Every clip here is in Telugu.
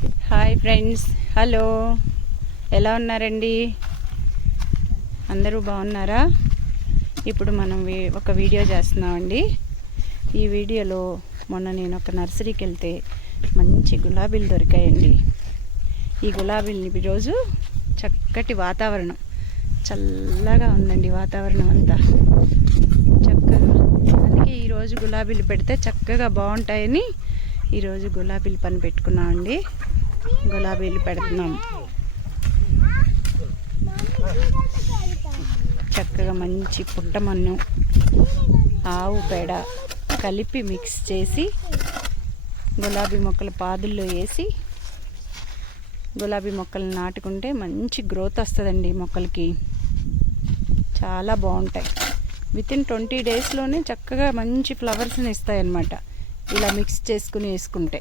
హాయ్ ఫ్రెండ్స్, హలో, ఎలా ఉన్నారండి? అందరూ బాగున్నారా? ఇప్పుడు మనం ఒక వీడియో చేస్తున్నామండి. ఈ వీడియోలో మొన్న నేను ఒక నర్సరీకి వెళ్తే మంచి గులాబీలు దొరికాయండి. ఈ గులాబీలని ఈరోజు చక్కటి వాతావరణం, చల్లగా ఉందండి వాతావరణం అంతా చక్కగా. అందుకే ఈరోజు గులాబీలు పెడితే చక్కగా బాగుంటాయని ఈరోజు గులాబీలు పని పెట్టుకున్నామండి. గులాబీలు పెడుతున్నాం. చక్కగా మంచి పుట్టమన్ను, ఆవు పేడ కలిపి మిక్స్ చేసి గులాబీ మొక్కల పాదుల్లో వేసి గులాబీ మొక్కలు నాటుకుంటే మంచి గ్రోత్ వస్తుందండి. మొక్కలకి చాలా బాగుంటాయి. వితిన్ 20 డేస్లోనే చక్కగా మంచి ఫ్లవర్స్ని ఇస్తాయి అన్నమాట. ఇలా మిక్స్ చేసుకుని వేసుకుంటే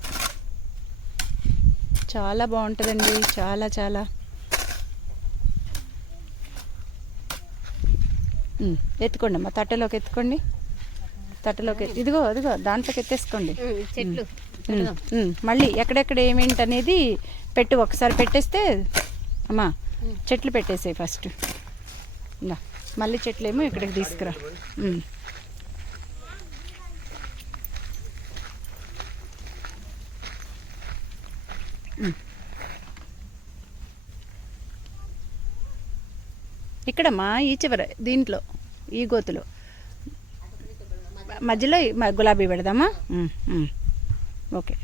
చాలా బాగుంటుందండి. చాలా చాలా ఎత్తుకోండి అమ్మా, తట్టలోకి ఎత్తుకోండి. తట్టలోకి ఇదిగో అదిగో దాంట్లోకి ఎత్తేసుకోండి. చెట్లు మళ్ళీ ఎక్కడెక్కడ ఏమేంటి అనేది పెట్టు. ఒకసారి పెట్టేస్తే అమ్మా చెట్లు పెట్టేసాయి ఫస్ట్. మళ్ళీ చెట్లు ఏమో ఇక్కడికి తీసుకురా. ఇక్కడమ్మా ఈ చివర దీంట్లో ఈ గోతులో మధ్యలో గులాబీ పెడదామా? ఓకే.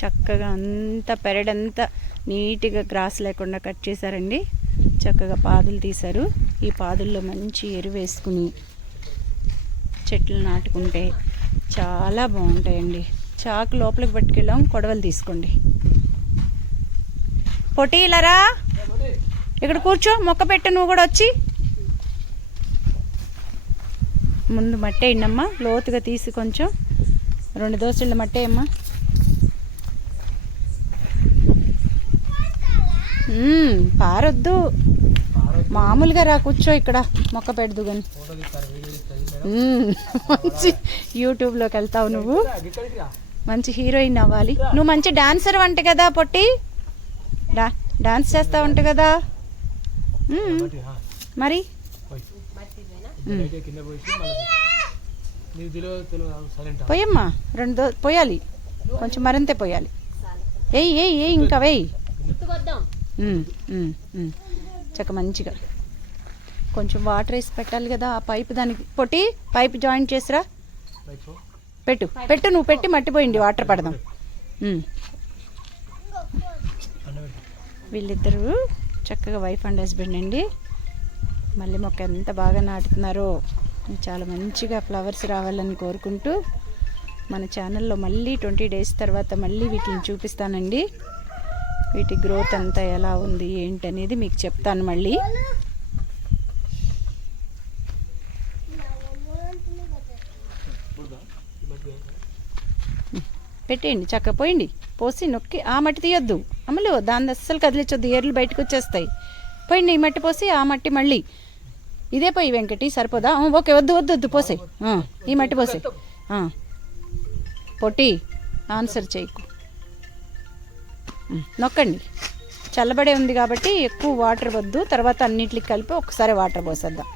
చక్కగా అంతా పెరడంతా నీట్గా గ్రాస్ లేకుండా కట్ చేశారండి. చక్కగా పాదులు తీశారు. ఈ పాదుల్లో మంచి ఎరువు వేసుకుని చెట్లు నాటుకుంటే చాలా బాగుంటాయండి. చాకు లోపలికి పట్టుకెళ్ళాం. కొడవలు తీసుకోండి. పొట్టి ఇలారా, ఇక్కడ కూర్చో, మొక్క పెట్టు. నువ్వు కూడా వచ్చి ముందు మట్టి వేయండమ్మా, లోతుగా తీసి కొంచెం 2 దోసెళ్ళ మట్టి వేయమ్మా. పారొద్దు, మామూలుగా రా కూర్చో. ఇక్కడ మొక్క పెడదు కానీ మంచి యూట్యూబ్లోకి వెళ్తావు నువ్వు. మంచి హీరోయిన్ అవ్వాలి నువ్వు. మంచి డాన్సర్ వంట కదా పొట్టి, డాన్స్ చేస్తావు వంట కదా. మరి పోయమ్మా, 2 పోయాలి, కొంచెం మరింతే పోయాలి. ఏయ్ ఇంకా వేయి. చక్క మంచిగా కొంచెం వాటర్ వేసి పెట్టాలి కదా. ఆ పైపు దానికి పొట్టి పైపు జాయింట్ చేసిరా. పెట్టు నువ్వు పెట్టి మట్టిపోయింది, వాటర్ పడదాం. వీళ్ళిద్దరూ చక్కగా వైఫ్ అండ్ హస్బెండ్ అండి. మళ్ళీ మొక్క ఎంత బాగా నాటుతున్నారో. చాలా మంచిగా ఫ్లవర్స్ రావాలని కోరుకుంటూ మన ఛానల్లో మళ్ళీ 20 డేస్ తర్వాత మళ్ళీ వీటిని చూపిస్తానండి. వీటి గ్రోత్ అంతా ఎలా ఉంది ఏంటనేది మీకు చెప్తాను మళ్ళీ. పెట్టేయండి, చక్కగా పోయండి. పోసి నొక్కి ఆ మట్టి తీయొద్దు అమ్మలు, దాన్ని అస్సలు కదిలించొద్దు, ఏర్లు బయటకు వచ్చేస్తాయి. పోయండి, ఈ మట్టి పోసి ఆ మట్టి మళ్ళీ ఇదే పోయి వెంకటి సరిపోదా? ఓకే, వద్దు పోసే. ఈ మట్టి పోసే. పొట్టి ఆన్సర్ చేయకు, నొక్కండి. చల్లబడే ఉంది కాబట్టి ఎక్కువ వాటర్ వద్దు. తర్వాత అన్నిటికి కలిపి ఒకసారి వాటర్ పోసేద్దాం.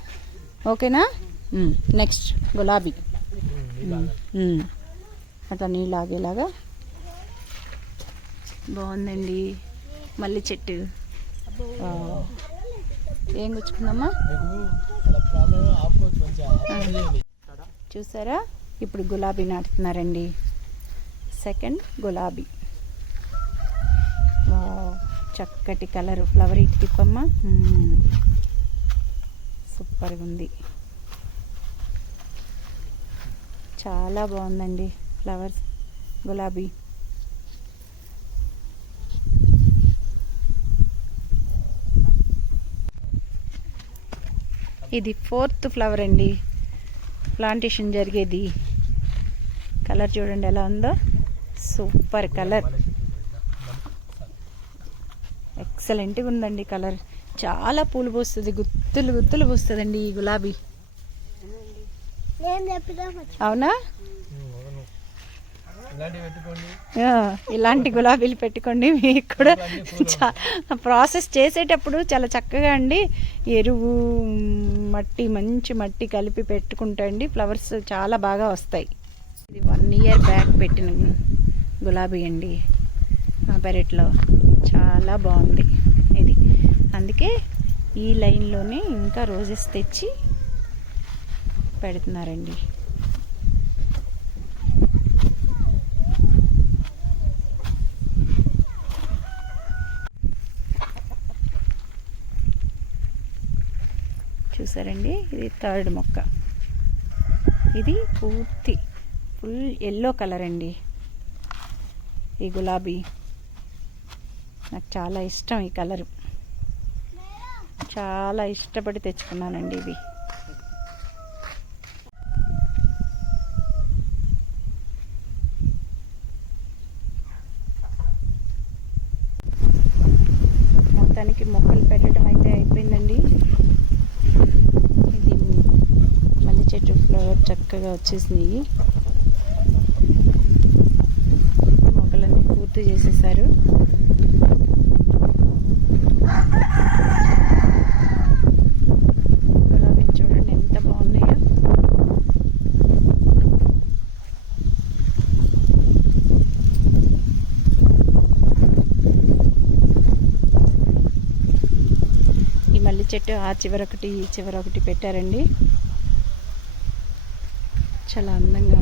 ఓకేనా? నెక్స్ట్ గులాబీ అట్లా నీళ్ళు ఆగేలాగా బాగుందండి. మళ్ళీ చెట్టు ఏం గుచ్చుకుందమ్మా చూసారా? ఇప్పుడు గులాబీ నాటుతున్నారండి. సెకండ్ గులాబీ. చక్కటి కలర్ ఫ్లవర్. ఇటు తిప్పమ్మా, సూపర్గా ఉంది. చాలా బాగుందండి ఫ్లవర్స్ గులాబీ. ఇది 4th ఫ్లవర్ అండి, ప్లాంటేషన్ జరిగేది. కలర్ చూడండి ఎలా ఉందో, సూపర్ కలర్, ఎక్సలెంట్గా ఉందండి కలర్. చాలా పూలు పూస్తుంది, గుత్తులు గుత్తులు పూస్తుందండి ఈ గులాబీ. అవునా? ఇలాంటి గులాబీలు పెట్టుకోండి. మీకు కూడా ప్రాసెస్ చేసేటప్పుడు చాలా చక్కగా అండి ఎరువు మట్టి మంచి మట్టి కలిపి పెట్టుకుంటే అండి ఫ్లవర్స్ చాలా బాగా వస్తాయి. ఇది 1 year బ్యాక్ పెట్టిన గులాబీ అండి మా పెరట్లో. చాలా బాగుంది ఇది. అందుకే ఈ లైన్లోనే ఇంకా రోజెస్ తెచ్చి పెడుతున్నారండి. చూసారండి, ఇది 3rd మొక్క. ఇది పూర్తి ఫుల్ ఎల్లో కలర్ అండి. ఈ గులాబీ నాకు చాలా ఇష్టం. ఈ కలరు చాలా ఇష్టపడి తెచ్చుకున్నానండి ఇవి. మొత్తానికి మొక్కలు పెట్టడం అయితే అయిపోయిందండి. ఇది మల్లె చెట్టు ఫ్లవర్ చక్కగా వచ్చేసినాయి. మొక్కలన్నీ పూర్తి చేసేసారు. గులాబీలు చూడండి ఎంత బాగున్నాయో. ఈ మల్లె చెట్టు ఆ చివరొకటి ఈ చివరొకటి పెట్టారండి. చాలా అందంగా